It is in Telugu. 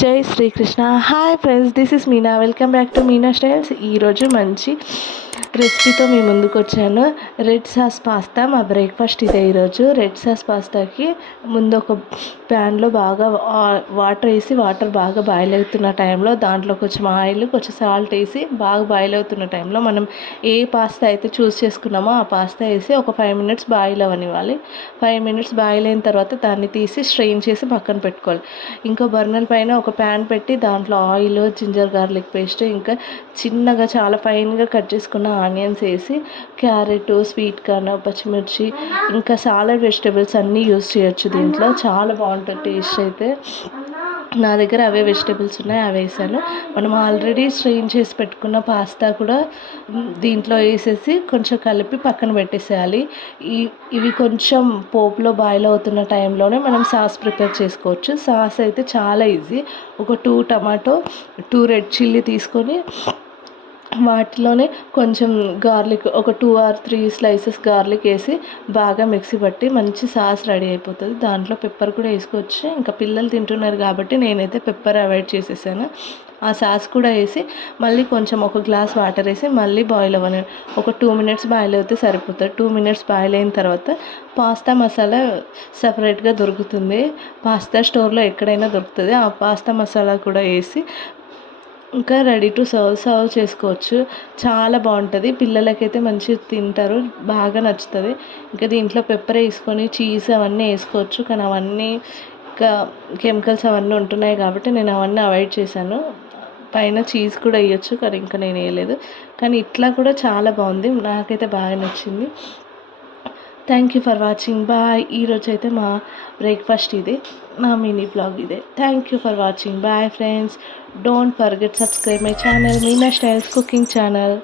జై Srikrishna. Hi friends, this is Meena. Welcome back to Meena styles. ఈరోజు మంచి రెసిపీతో మీ ముందుకు వచ్చాను. Red sauce pasta. మా బ్రేక్ఫాస్ట్ ఇదే ఈరోజు. రెడ్ సాస్ పాస్తాకి ముందు ఒక ప్యాన్లో బాగా వాటర్ వేసి, వాటర్ బాగా బాయిల్ అవుతున్న టైంలో దాంట్లో కొంచెం ఆయిల్, కొంచెం సాల్ట్ వేసి బాగా బాయిల్ అవుతున్న టైంలో మనం ఏ పాస్తా అయితే చూస్ చేసుకున్నామో ఆ పాస్తా వేసి ఒక 5 minutes బాయిల్ అవ్వనివ్వాలి. 5 minutes బాయిల్ అయిన తర్వాత దాన్ని తీసి స్ట్రెయిన్ చేసి పక్కన పెట్టుకోవాలి. ఇంకో బర్నర్ పైన ఒక ప్యాన్ పెట్టి దాంట్లో ఆయిల్, జింజర్ గార్లిక్ పేస్ట్, ఇంకా చిన్నగా చాలా ఫైన్గా కట్ చేసుకున్న ఆనియన్స్ వేసి, క్యారెట్, స్వీట్ కార్న్, పచ్చిమిర్చి, ఇంకా సాలడ్ వెజిటేబుల్స్ అన్నీ యూస్ చేయొచ్చు. దీంట్లో చాలా బాగుంటుంది టేస్ట్ అయితే. నా దగ్గర అవే వెజిటేబుల్స్ ఉన్నాయి, అవి వేసాను. మనం ఆల్రెడీ స్ట్రెయిన్ చేసి పెట్టుకున్న పాస్తా కూడా దీంట్లో వేసేసి కొంచెం కలిపి పక్కన పెట్టేసేయాలి. ఇవి కొంచెం పోపులో బాయిల్ అవుతున్న టైంలోనే మనం సాస్ ప్రిపేర్ చేసుకోవచ్చు. సాస్ అయితే చాలా ఈజీ. ఒక 2 టమాటో, 2 రెడ్ చిల్లీ తీసుకొని వాటిలోనే కొంచెం గార్లిక్, ఒక 2 or 3 slices గార్లిక్ వేసి బాగా మిక్సీ పట్టి మంచి సాస్ రెడీ అయిపోతుంది. దాంట్లో పెప్పర్ కూడా వేసుకోవచ్చు. ఇంకా పిల్లలు తింటున్నారు కాబట్టి నేనైతే పెప్పర్ అవాయిడ్ చేసేసాను. ఆ సాస్ కూడా వేసి మళ్ళీ కొంచెం ఒక గ్లాస్ వాటర్ వేసి మళ్ళీ బాయిల్ అవ్వని ఒక 2 minutes బాయిల్ అయితే సరిపోతుంది. 2 minutes బాయిల్ అయిన తర్వాత పాస్తా మసాలా సపరేట్గా దొరుకుతుంది. పాస్తా స్టోర్లో ఎక్కడైనా దొరుకుతుంది. ఆ పాస్తా మసాలా కూడా వేసి ఇంకా రెడీ టు సర్వ్ చేసుకోవచ్చు. చాలా బాగుంటుంది. పిల్లలకైతే మంచిగా తింటారు, బాగా నచ్చుతుంది. ఇంకా దీంట్లో పెప్పర్ వేసుకొని చీజ్ అవన్నీ వేసుకోవచ్చు, కానీ అవన్నీ ఇంకా కెమికల్స్ అవన్నీ ఉంటున్నాయి కాబట్టి నేను అవన్నీ అవాయిడ్ చేశాను. పైన చీజ్ కూడా వేయచ్చు, కానీ ఇంకా నేను వేయలేదు. కానీ ఇట్లా కూడా చాలా బాగుంది, నాకైతే బాగా నచ్చింది. Thank you for watching. Bye. ఈరోజు అయితే మా బ్రేక్ఫాస్ట్ ఇదే, నా మినీ బ్లాగ్ ఇదే. Thank you for watching. Bye friends. Don't forget subscribe my channel, Meena styles cooking channel.